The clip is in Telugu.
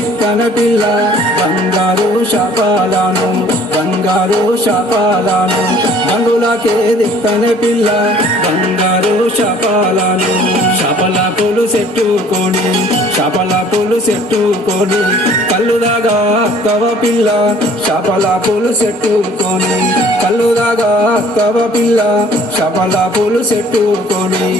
దిక్కన పిల్ల బంగారు శాపాలను గంగులకే దిక్కన పిల్ల బంగారు శాపాలను శాపల పూలు చెట్టుకొని కల్లుదాగా అక్కవ పిల్ల శాపల పూలు చెట్టుకొని కల్లుదాగా అక్కవ పిల్ల శాపల పూలు చెట్టుకొని